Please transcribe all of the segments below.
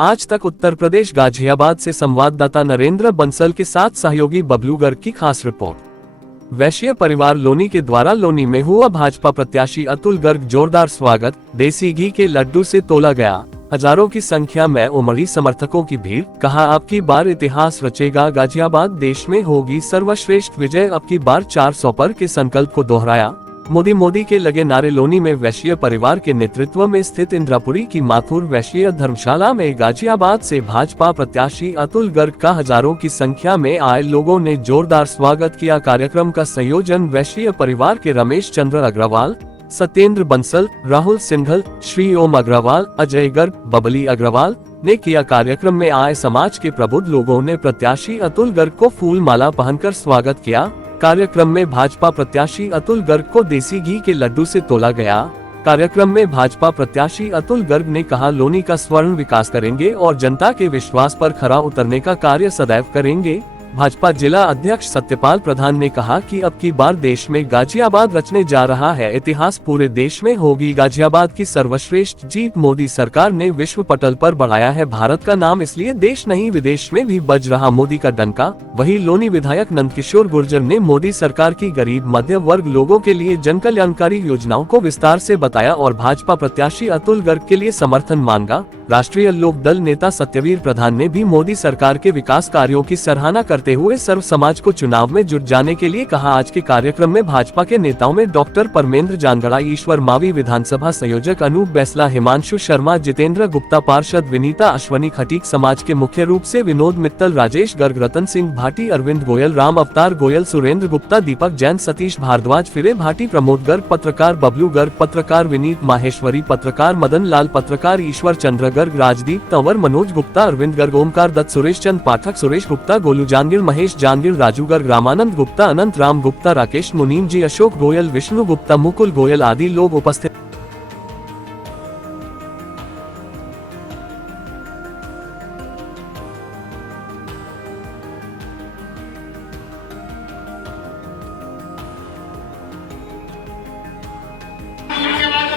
आज तक उत्तर प्रदेश गाजियाबाद से संवाददाता नरेंद्र बंसल के साथ सहयोगी बबलू गर्ग की खास रिपोर्ट। वैश्य परिवार लोनी के द्वारा लोनी में हुआ भाजपा प्रत्याशी अतुल गर्ग जोरदार स्वागत। देसी घी के लड्डू से तोला गया। हजारों की संख्या में उमड़ी समर्थकों की भीड़। कहा, अब की बार इतिहास रचेगा गाजियाबाद, देश में होगी सर्वश्रेष्ठ विजय। अब की बार 400 पर के संकल्प को दोहराया। मोदी के लगे नारे। लोनी में वैश्य परिवार के नेतृत्व में स्थित इंद्रापुरी की माथुर वैश्य धर्मशाला में गाजियाबाद से भाजपा प्रत्याशी अतुल गर्ग का हजारों की संख्या में आए लोगों ने जोरदार स्वागत किया। कार्यक्रम का संयोजन वैश्य परिवार के रमेश चंद्र अग्रवाल, सत्येंद्र बंसल, राहुल सिंघल, श्री ओम अग्रवाल, अजय गर्ग, बबली अग्रवाल ने किया। कार्यक्रम में आए समाज के प्रबुद्ध लोगों ने प्रत्याशी अतुल गर्ग को फूल माला पहनकर स्वागत किया। कार्यक्रम में भाजपा प्रत्याशी अतुल गर्ग को देसी घी के लड्डू से तोला गया। कार्यक्रम में भाजपा प्रत्याशी अतुल गर्ग ने कहा, लोनी का स्वर्ण विकास करेंगे और जनता के विश्वास पर खरा उतरने का कार्य सदैव करेंगे। भाजपा जिला अध्यक्ष सत्यपाल प्रधान ने कहा कि अब की बार देश में गाजियाबाद रचने जा रहा है इतिहास। पूरे देश में होगी गाजियाबाद की सर्वश्रेष्ठ जीत। मोदी सरकार ने विश्व पटल पर बढ़ाया है भारत का नाम, इसलिए देश नहीं विदेश में भी बज रहा मोदी का डंका। वहीं लोनी विधायक नंदकिशोर गुर्जर ने मोदी सरकार की गरीब मध्य वर्ग लोगों के लिए जन कल्याणकारी योजनाओं को विस्तार से बताया और भाजपा प्रत्याशी अतुल गर्ग के लिए समर्थन मांगा। राष्ट्रीय लोक दल नेता सत्यवीर प्रधान ने भी मोदी सरकार के विकास कार्यों की सराहना करते हुए सर्व समाज को चुनाव में जुट जाने के लिए कहा। आज के कार्यक्रम में भाजपा के नेताओं में डॉक्टर परमेंद्र जानगड़ा, ईश्वर मावी, विधानसभा संयोजक अनूप बैसला, हिमांशु शर्मा, जितेंद्र गुप्ता, पार्षद विनीता अश्वनी खटीक, समाज के मुख्य रूप से विनोद मित्तल, राजेश गर्ग, रतन सिंह भाटी, अरविंद गोयल, राम अवतार गोयल, सुरेंद्र गुप्ता, दीपक जैन, सतीश भारद्वाज, फिरे भाटी, प्रमोद गर्ग, पत्रकार बबलू गर्ग, पत्रकार विनीत माहेश्वरी, पत्रकार मदन लाल, पत्रकार ईश्वर चंद्र गर्ग, राजदीप तंवर, मनोज गुप्ता, अरविंद गर्ग, ओमकार दत्त, सुरेश चंद पाठक, सुरेश गुप्ता, गोलू जांगिर, महेश जांगिर, राजू गर्ग, रामानंद गुप्ता, अनंत राम गुप्ता, राकेश मुनीम जी, अशोक गोयल, विष्णु गुप्ता, मुकुल गोयल आदि लोग उपस्थित।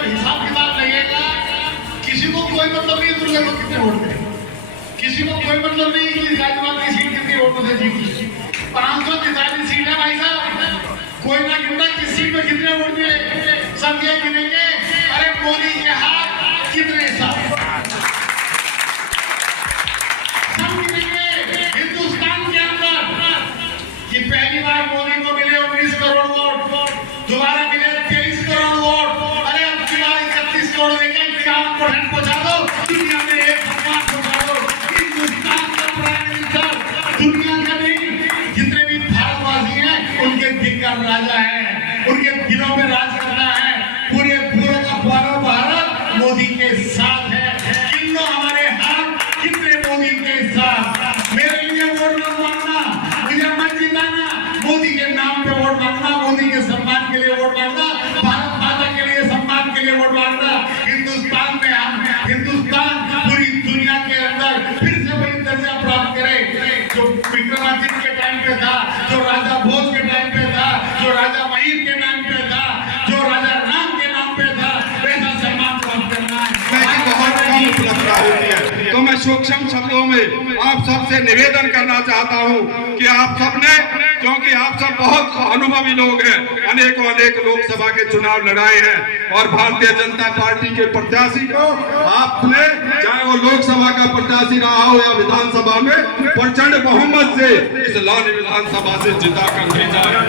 हिसाब किताब लगेगा। किसी को कोई मतलब नहीं दुर्गा लोग कितने वोट दें, किसी को कोई मतलब नहीं कि गाजियाबाद की सीट कितनी वोटों से जीती। 543 सीट है भाई साहब, कोई ना गिनता किस सीट में कितने वोट दिए, सब ये गिनेंगे। अरे मोदी के हाथ कितने सब गिनेंगे। हिंदुस्तान के अंदर ये पहली बार मोदी को मिले 19 करोड़ वोट, दोबारा मिले 23 करोड़ वोट। अरे अब की बार 31 करोड़ देकर 51% पहुंचा दो, दुनिया में एक सम्मान पहुंचा दो। हिंदुस्तान का प्राइम मिनिस्टर दुनिया का नहीं, जितने भी भारतवासी हैं उनके दिल का राजा है, उनके दिलों में राज करना है। पूरे का पूरा भारत मोदी के साथ है। इन लो हमारे हाथ कितने मोदी के साथ। मेरे लिए वोट मत मांगना, मुझे मत जिताना, मोदी के नाम पे वोट मांगना, मोदी के सम्मान के लिए वोट मांगना, भारत माता के लिए सम्मान के लिए वोट मांगना। हिंदुस्तान में हम, हिंदुस्तान पूरी दुनिया के अंदर फिर से वही दर्जा प्राप्त करे जो विक्रमादित्य के टाइम पे था, जो राजा भोज के टाइम पे था, जो राजा महीर के टाइम पे था, जो राजा राम के नाम पे था। वैसा सम्मान प्राप्त करना है। तो मैं सूक्ष्म शब्दों में आप सबसे निवेदन करना चाहता हूं कि आप सबने, क्योंकि आप सब बहुत अनुभवी लोग हैं, अनेक लोकसभा के चुनाव लड़ाए हैं और भारतीय जनता पार्टी के प्रत्याशी को आपने, चाहे वो लोकसभा का प्रत्याशी रहा हो या विधानसभा में, प्रचंड बहुमत से इस लाल विधानसभा से जिता कर भेजा है।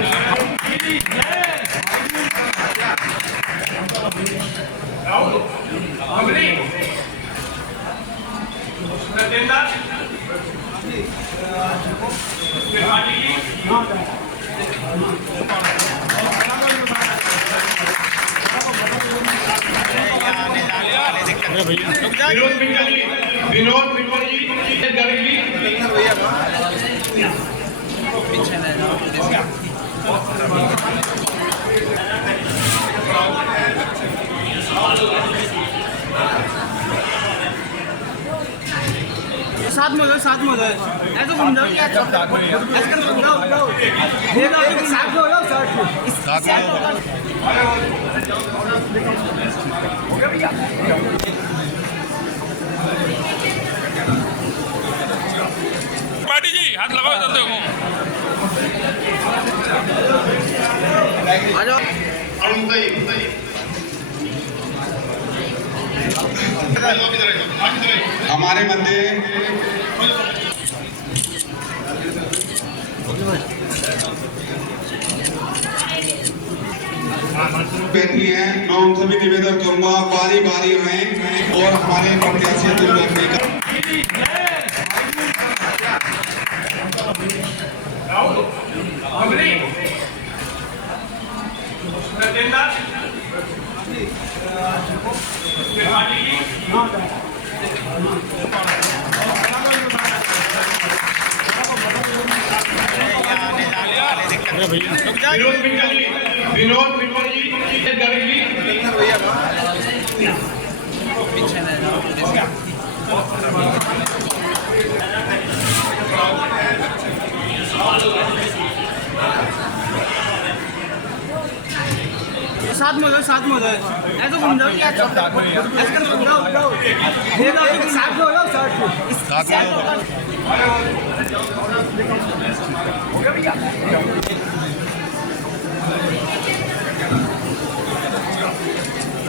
विनोद जी साथ में ऐसे घूम जाओ क्या ऐसे कर घूम जाओ ये ना साथ में हो जाओ साथ में हमारे मध्य बैठी हैं। मैं उन सभी निवेदन करूंगा बारी बारी में और हमारे प्रत्याशी अतुल गर्ग का विनोद जी साथ में हो जाए ऐसे घूम जाओ कि ऐसे कर उठाओ ये ना कि साथ में हो जाओ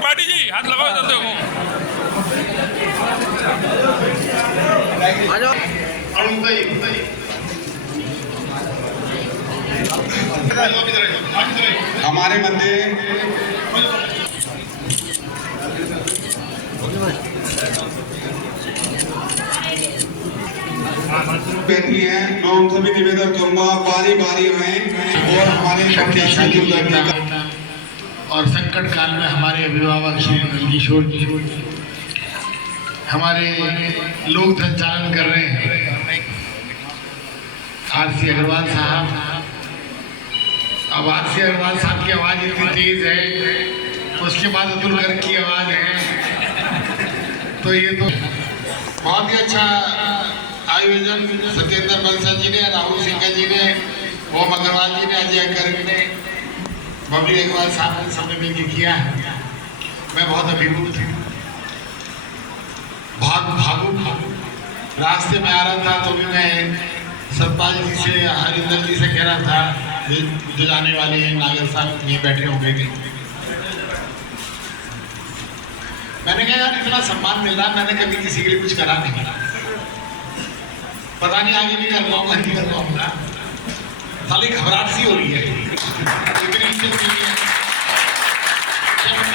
पार्टी जी हाथ लगाओ इधर देखो। आ जाओ हमारे मध्य बैठी हैं। मैं उन सभी निवेदन करूंगा बारी बारी में और हमारे प्रत्याशी अतुल गर्ग का और संकट काल में हमारे अभिभावक श्री नंदकिशोर जी हमारे लोक संचालन कर रहे हैं। आरसी अग्रवाल साहब, अब आरसी अग्रवाल साहब की आवाज़ इतनी तेज है, उसके बाद अतुल गर्ग की आवाज़ है, तो ये तो बहुत ही अच्छा आयोजन सत्येंद्र बंसल जी ने, राहुल सिंह जी ने, ओम अग्रवाल जी ने, अजय गर्ग ने, बबली अग्रवाल साहब ने सबने मिलकर किया है। मैं बहुत अभिभूत हूँ, बहुत भावुक हूँ। रास्ते में आ रहा था तो भी मैं सतपाल जी से, हरिंदर जी से कह रहा था जो जाने वाले हैं नागर साहब ये बैठे होंगे कि मैंने कहा यार इतना सम्मान मिल रहा है, मैंने कभी किसी के लिए कुछ करा नहीं, पता नहीं आगे भी कर पाऊंगा नहीं कर पाऊंगा। साली घबराहट सी हो रही है, इतनी इज्जत मिली है।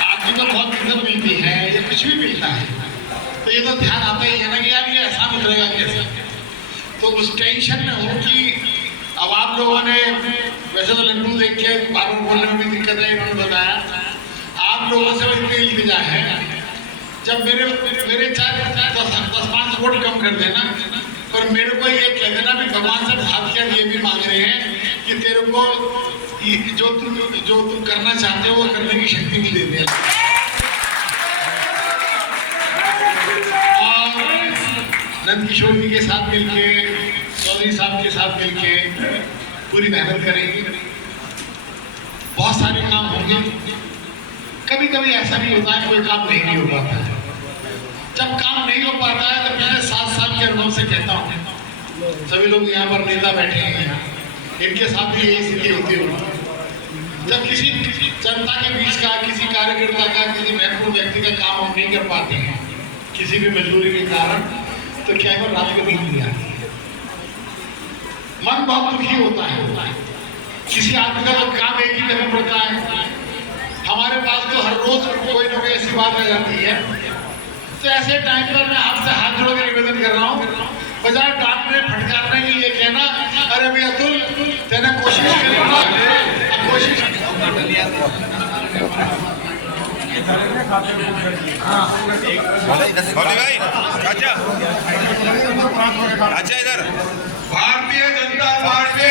आदमी को बहुत इज्जत मिलती है, ये कुछ भी मिलता है तो ये तो ध्यान आता ही है ना कि यार ये ऐसा मिलेगा कैसे। तो उस टेंशन में हो कि अब आप लोगों ने वैसे तो लड्डू देख के बार बार बोलने में भी दिक्कत है, इन्होंने बताया आप लोगों से इतनी इल्तिजा है, जब मेरे चाहे 10-5 वोट कम कर देना और मेरे को ये कह देना भी भगवान से हाथ क्या ये भी मांग रहे हैं कि तेरे को जो तुम करना चाहते हो वो करने की शक्ति भी दे दे। और नंदकिशोर जी के साथ मिलके, चौधरी साहब के साथ मिलके पूरी मेहनत करेंगे, बहुत सारे काम होंगे। कभी कभी ऐसा भी होता है कोई काम नहीं हो पाता है। जब काम नहीं हो पाता है तो मैं 7 साल के अनुभव से कहता हूँ, सभी लोग यहाँ पर नेता बैठे हैं, इनके साथ भी यही स्थिति होती होगी। जब किसी जनता के बीच का, किसी कार्यकर्ता का, किसी महत्वपूर्ण व्यक्ति का काम हम नहीं कर पाते हैं किसी भी मजबूरी के कारण, तो क्या है रात को नींद नहीं आती है, मन बहुत दुखी होता है। किसी आदमी का तो काम एक ही करना पड़ता है, हमारे पास तो हर रोज कोई ना कोई ऐसी बात आ जाती है। तो ऐसे टाइम पर मैं आपसे हाथ जोड़ के निवेदन कर रहा हूँ, बजाय डांटने फटकारने की ये कहना अरे भाई अतुल तेने कोशिश करी ना, अब कोशिश भाई अच्छा इधर भारतीय जनता पार्टी